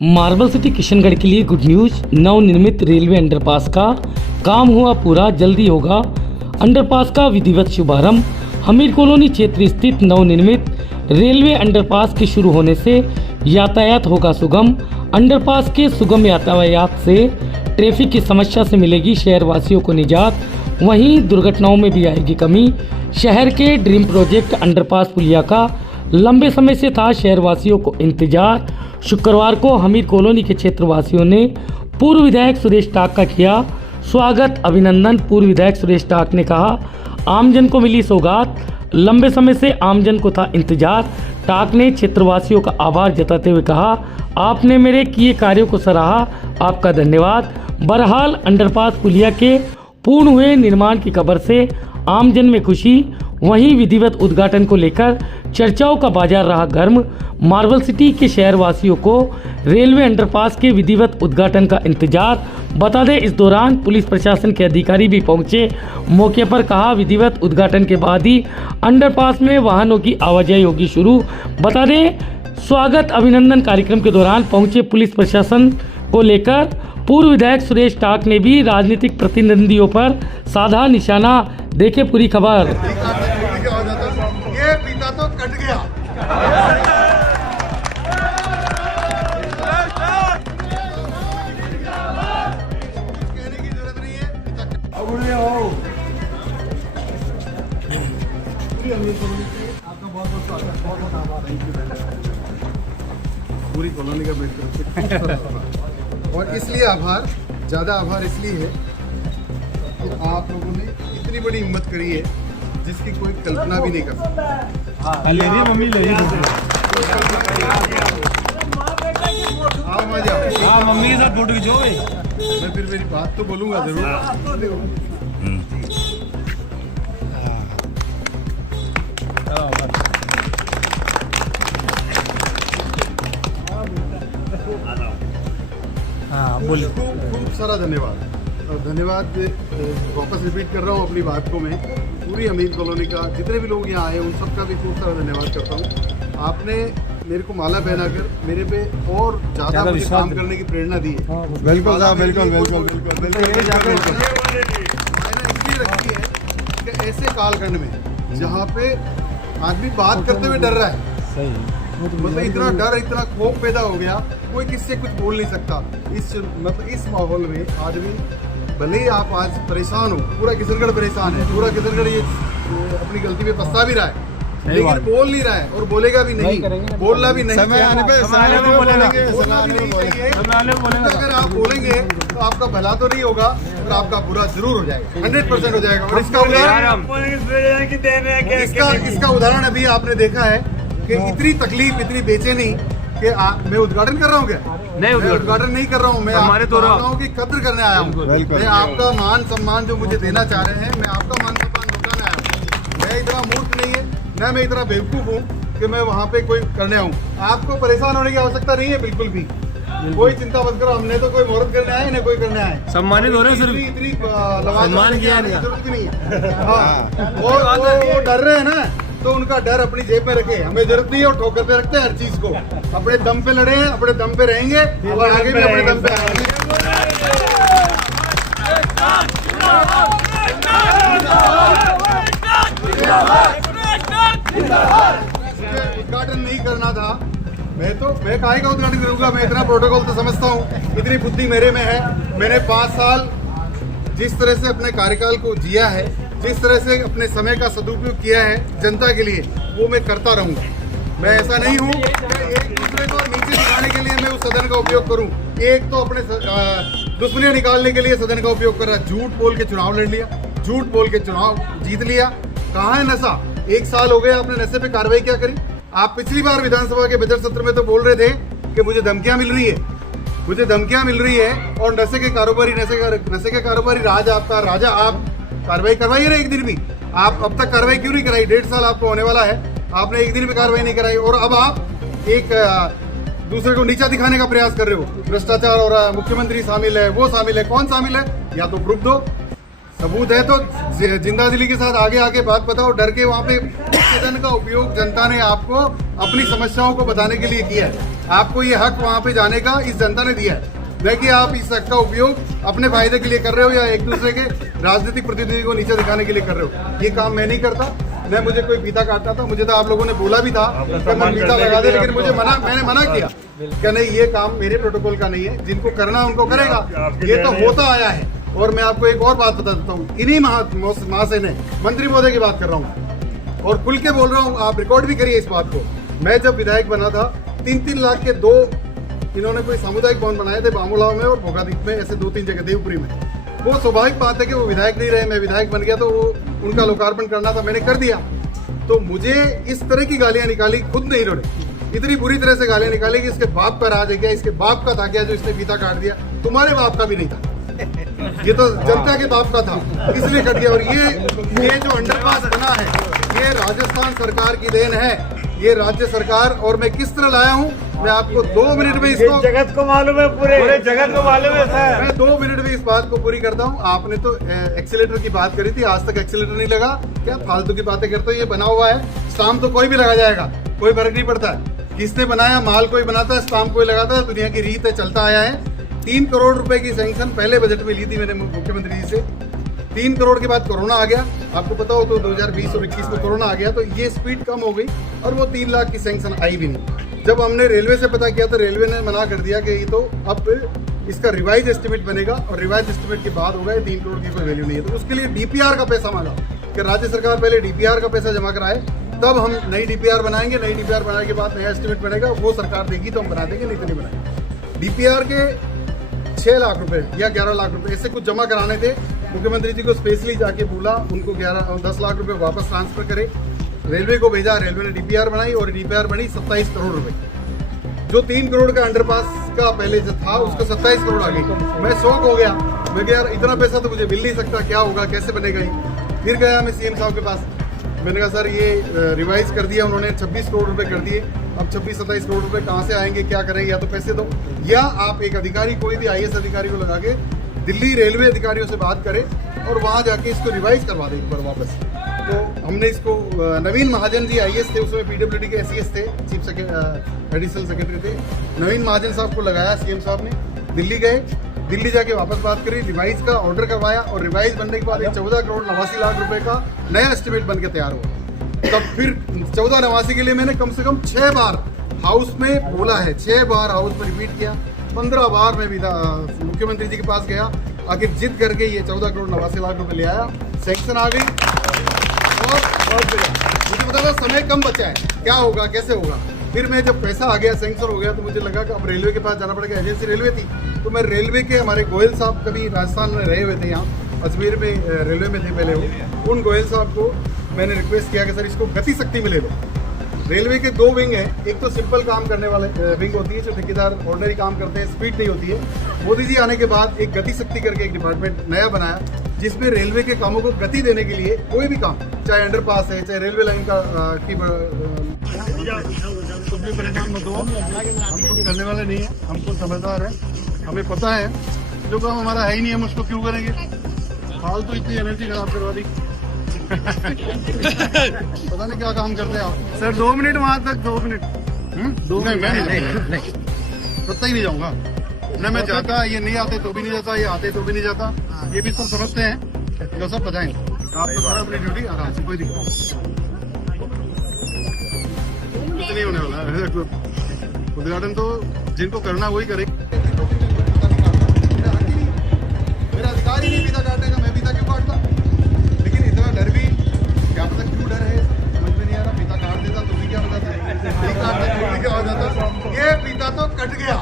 Marble city Kishangarh के लिए good news. नवनिर्मित रेलवे अंडरपास का काम हुआ पूरा, जल्दी होगा अंडरपास का विधिवत शुभारंभ। हमीर कॉलोनी क्षेत्र स्थित नवनिर्मित रेलवे अंडरपास के शुरू होने से यातायात होगा सुगम। अंडरपास के सुगम यातायात से ट्रैफिक की समस्या से मिलेगी शहरवासियों को निजात, वहीं दुर्घटनाओं में भी आएगी कमी। शहर के ड्रीम प्रोजेक्ट अंडरपास पुलिया का लंबे समय से था शहरवासियों को इंतजार। शुक्रवार को हमीर कॉलोनी के क्षेत्रवासियों ने पूर्व विधायक सुरेश टाक का किया स्वागत अभिनंदन। पूर्व विधायक सुरेश टाक ने कहा, आमजन को मिली सौगात, लंबे समय से आमजन को था इंतजार। टाक ने क्षेत्रवासियों का आभार जताते हुए कहा, आपने मेरे किए कार्यों को सराहा, आपका धन्यवाद। बहरहाल अंडरपास पुलिया के पूर्ण हुए निर्माण की खबर से आमजन में खुशी, वहीं विधिवत उद्घाटन को लेकर चर्चाओं का बाजार रहा गर्म। मार्बल सिटी के शहरवासियों को रेलवे अंडरपास के विधिवत उद्घाटन का इंतजार। बता दें, इस दौरान पुलिस प्रशासन के अधिकारी भी पहुंचे मौके पर। कहा, विधिवत उद्घाटन के बाद ही अंडरपास में वाहनों की आवाजाही होगी शुरू। बता दें, स्वागत अभिनंदन कार्यक्रम के दौरान पहुंचे पुलिस प्रशासन को लेकर पूर्व विधायक सुरेश टाक ने भी राजनीतिक प्रतिनिधियों पर साधा निशाना। देखे पूरी खबर। ये पीता तो कट गया। कहने की जरूरत नहीं है। आपका बहुत बहुत स्वागत, बहुत बहुत आभार। पूरी कॉलोनी का वेट और इसलिए आभार, ज़्यादा आभार इसलिए है कि आप लोगों ने इतनी बड़ी हिम्मत करी है जिसकी कोई कल्पना भी नहीं कर सकता। मम्मी ले मम्मी के साथ फोटो खिंचोगे? मैं फिर मेरी बात तो बोलूंगा जरूर। बोलिए। खूब सारा धन्यवाद और धन्यवाद वापस रिपीट कर रहा हूँ अपनी बात को। मैं पूरी हमीर कॉलोनी का जितने भी लोग यहाँ आए उन सबका भी खूब सारा धन्यवाद करता हूँ। आपने मेरे को माला पहनाकर मेरे पे और ज़्यादा मुझे काम करने की प्रेरणा दी है। बिल्कुल साहब, बिल्कुल बिल्कुल मैंने इसलिए रखी है कि ऐसे कालखंड में जहाँ पे आदमी बात करते हुए डर रहा है, सही मतलब इतना डर, इतना खौफ पैदा हो गया, कोई किससे कुछ बोल नहीं सकता। इस माहौल में आदमी, भले ही आप आज परेशान हो, पूरा किशनगढ़ परेशान है, पूरा किशनगढ़ ये अपनी गलती पे पछता भी रहा है, लेकिन बोल नहीं रहा है और बोलेगा भी नहीं, बोलना भी नहीं। समय आने पे अगर आप बोलेंगे तो आपका भला तो नहीं होगा और आपका बुरा जरूर हो जाएगा, 100% हो जाएगा। और इसका उदाहरण अभी आपने देखा है कि इतनी तकलीफ, इतनी बेचैनी कि मैं उद्घाटन कर रहा हूँ क्या? नहीं, उद्घाटन नहीं कर रहा हूँ मैं, भावनाओं की कद्र करने आया हूँ। मैं आपका मान सम्मान जो मुझे देना चाह रहे हैं, मैं आपका मान सम्मान लौटाने आया हूँ। मैं इतना मूर्ख नहीं है, न मैं इतना बेवकूफ़ हूँ कि मैं वहाँ पे कोई करने आऊँ। आपको परेशान होने की आवश्यकता नहीं है, बिल्कुल भी कोई चिंता मत करो। हमने तो कोई मुहूर्त करने आए, न कोई करने आए। सम्मानित हो रहे हैं, सिर्फ इतनी सम्मान किया जरूरत भी नहीं है। हाँ, वो डर रहे हैं ना, तो उनका डर अपनी जेब में रखे, हमें जरूरत नहीं है। और ठोकर पे रखते हैं हर चीज को, अपने दम पे लड़े हैं, अपने दम पे रहेंगे और आगे भी अपने दम पे आएंगे। उद्घाटन नहीं करना था, मैं काहे का उद्घाटन करूंगा? मैं इतना प्रोटोकॉल तो समझता हूँ, इतनी बुद्धि मेरे में है। मैंने 5 साल जिस तरह से अपने कार्यकाल को जिया है, जिस तरह से अपने समय का सदुपयोग किया है जनता के लिए, वो मैं करता रहूँगा। मैं ऐसा नहीं हूँ कि एक दूसरे को नीचे दिखाने के लिए मैं उस सदन का उपयोग करूँ। एक तो अपने दुश्मनियाँ निकालने के लिए सदन का उपयोग कर रहा है। झूठ बोल के चुनाव लड़ लिया, झूठ बोल के चुनाव जीत लिया। कहाँ है नशा? 1 साल हो गया, आपने नशे पे कार्रवाई क्या करी? आप पिछली बार विधानसभा के बजट सत्र में तो बोल रहे थे कि मुझे धमकियाँ मिल रही है, मुझे धमकियाँ मिल रही है, और नशे के कारोबारी राज आपका, राजा आप कार्रवाई करवाइए ना एक दिन भी। आप अब तक कार्रवाई क्यों नहीं कराई? 1.5 साल आपको होने वाला है, आपने एक दिन भी कार्रवाई नहीं कराई। और अब आप एक दूसरे को नीचा दिखाने का प्रयास कर रहे हो। भ्रष्टाचार हो रहा है, मुख्यमंत्री शामिल है, वो शामिल है। कौन शामिल है? या तो प्रूफ दो, सबूत है तो जिंदा दिली के साथ आगे आके बात बताओ। डर के वहाँ पे आवेदन का उपयोग जनता ने आपको अपनी समस्याओं को बताने के लिए किया है। आपको ये हक वहाँ पे जाने का इस जनता ने दिया है, नहीं कि आप इस हक का उपयोग अपने फायदे के लिए कर रहे हो या एक दूसरे के राजनीतिक प्रतिनिधि को नीचे दिखाने के लिए कर रहे हो। ये काम मैं नहीं करता, न मुझे कोई फीता काटता था। मुझे तो आप लोगों ने बोला भी था कि मैं फीता लगा दे, लेकिन मैंने मना किया कि नहीं, ये काम मेरे प्रोटोकॉल का नहीं है, जिनको करना उनको करेगा। ये तो होता आया है। और मैं आपको एक और बात बता देता हूँ, इन्हीं महाशय ने, मंत्री महोदय की बात कर रहा हूँ और खुल के बोल रहा हूँ, आप रिकॉर्ड भी करिए इस बात को। मैं जब विधायक बना था 3-3 लाख के 2 इन्होंने कोई सामुदायिक भवन बनाए थे बामूलाव में और भोगादीप में, ऐसे 2-3 जगह देवपुरी में। वो स्वाभाविक बात है कि वो विधायक नहीं रहे, मैं विधायक बन गया तो वो उनका लोकार्पण करना था, मैंने कर दिया। तो मुझे इस तरह की गालियां निकाली, खुद नहीं इन्होंने इतनी बुरी तरह से गालियां निकाली कि इसके बाप का राज है क्या, इसके बाप का था क्या जो इसने फीता काट दिया? तुम्हारे बाप का भी नहीं था, ये तो जनता के बाप का था, इसलिए कट गया। और ये जो अंडरपास बना है, ये राजस्थान सरकार की देन है, ये राज्य सरकार। और मैं किस तरह लाया हूँ, मैं आपको 2 मिनट में इसको, जगत को मालूम है, पूरे जगत को मालूम है सर। मैं 2 मिनट में इस बात को पूरी करता हूँ। आपने तो एक्सीलेटर की बात करी थी, आज तक एक्सीलेटर नहीं लगा क्या? फालतू की बातें करते हो। ये बना हुआ है, स्टाम्प तो कोई भी लगा जाएगा, कोई फर्क नहीं पड़ता है किसने बनाया। माल कोई बनाता है, स्टाम्प कोई लगाता है, दुनिया की रीत है, चलता आया है। 3 करोड़ रुपए की सैंक्शन पहले बजट में ली थी मैंने मुख्यमंत्री जी से। 3 करोड़ के बाद कोरोना आ गया, आपको पता हो तो 2020 और 21 में कोरोना आ गया, तो ये स्पीड कम हो गई और वो 3 लाख की सैंक्शन आई भी नहीं। जब हमने रेलवे से पता किया तो रेलवे ने मना कर दिया कि ये तो अब इसका रिवाइज एस्टिमेट बनेगा और रिवाइज एस्टिमेट के बाद होगा, ये 3 करोड़ की कोई वैल्यू नहीं है। तो उसके लिए डीपीआर का पैसा मांगा कि राज्य सरकार पहले डीपीआर का पैसा जमा कराए, तब हम नई डीपीआर बनाएंगे। नई डीपीआर बनाने के बाद नया एस्टिमेट बनेगा, वो सरकार देगी तो हम बना देंगे, नहीं तो नहीं बनाएंगे। डीपीआर के 6 लाख रुपए या 11 लाख रुपए ऐसे कुछ जमा कराने थे। मुख्यमंत्री जी को स्पेशली जाके बोला, उनको 10 लाख रुपए वापस ट्रांसफर करे, रेलवे को भेजा, रेलवे ने डीपीआर बनाई और डीपीआर बनी 27 करोड़ रुपए। जो 3 करोड़ का अंडरपास का पहले जो था उसको 27 करोड़ आ गई। मैं शौक हो गया, मैं यार इतना पैसा तो मुझे मिल नहीं सकता, क्या होगा, कैसे बनेगा ये। फिर गया मैं सीएम साहब के पास, मैंने कहा सर ये रिवाइज कर दिया उन्होंने, 26 करोड़ रुपए कर दिए, अब 26-27 करोड़ रुपए कहाँ से आएंगे, क्या करेंगे? या तो पैसे दो या आप एक अधिकारी, कोई भी आईएएस अधिकारी को लगा के दिल्ली रेलवे अधिकारियों से बात करें और वहाँ जाके इसको रिवाइज करवा दें एक बार वापस। तो हमने इसको, नवीन महाजन जी आईएएस थे, उसमें पीडब्ल्यूडी के एसईएस थे, चीफ एडिशनल सेक्रेटरी थे, नवीन महाजन साहब को लगाया सीएम साहब ने, दिल्ली गए, दिल्ली जाके वापस बात करी, रिवाइज का ऑर्डर करवाया और रिवाइज बनने के बाद एक 14 करोड़ 89 लाख रुपए का नया एस्टिमेट बन के तैयार हुआ। तब फिर 1489 के लिए मैंने कम से कम 6 बार हाउस में बोला है, 6 बार हाउस में रिपीट किया, 15 बार मैं मुख्यमंत्री जी के पास गया, आखिर जिद करके ये 14 करोड़ 89 लाख रुपए ले आया, सैंक्शन आ गई। और मुझे पता था समय कम बचा है, क्या होगा, कैसे होगा। फिर मैं जब पैसा आ गया, सैंक्शन हो गया, तो मुझे लगा कि अब रेलवे के पास जाना पड़ेगा। एजेंसी रेलवे थी, तो मैं रेलवे के, हमारे गोयल साहब कभी राजस्थान में रहे हुए थे, यहाँ अजमेर में रेलवे में थे पहले वो, उन गोयल साहब को मैंने रिक्वेस्ट किया कि सर इसको गति शक्ति में ले लो। रेलवे के 2 विंग हैं, एक तो सिंपल काम करने वाले विंग होती है जो ठेकेदार ऑर्डिनरी काम करते हैं, स्पीड नहीं होती है। मोदी जी आने के बाद एक गति शक्ति करके एक डिपार्टमेंट नया बनाया, जिसमें रेलवे के कामों को गति देने के लिए कोई भी काम, चाहे अंडरपास है, चाहे रेलवे लाइन का कुछ भी परेशान मत हो, हम कुछ करने वाले नहीं है, हमको समझदार है, हमें पता है जो काम हमारा है ही नहीं, हम उसको क्यों करेंगे? फालतू इतनी एनर्जी खराब करवा दी। पता नहीं क्या काम करते हैं आप सर। 2 मिनट वहां तक, 2 मिनट 2 मिनट नहीं, सत्ता ही नहीं जाऊंगा न मैं जाता, ये नहीं आते तो भी नहीं जाता, ये आते तो भी नहीं जाता, ये भी सब समझते हैं, जो सब बताएंगे। आप तो करो अपनी ड्यूटी आराम से, कोई दिक्कत नहीं होने वाला है। उद्घाटन तो जिनको करना वही करेंगे। मेरा अधिकार ही नहीं फीता काटने का, मैं फीता क्यों काटता? लेकिन इतना डर भी, क्या पता क्यों डर है, समझ में नहीं आ रहा। फीता काट देता तो भी क्या हो जाता, नहीं काटता तो भी क्या हो जाता। ये फीता तो कट गया।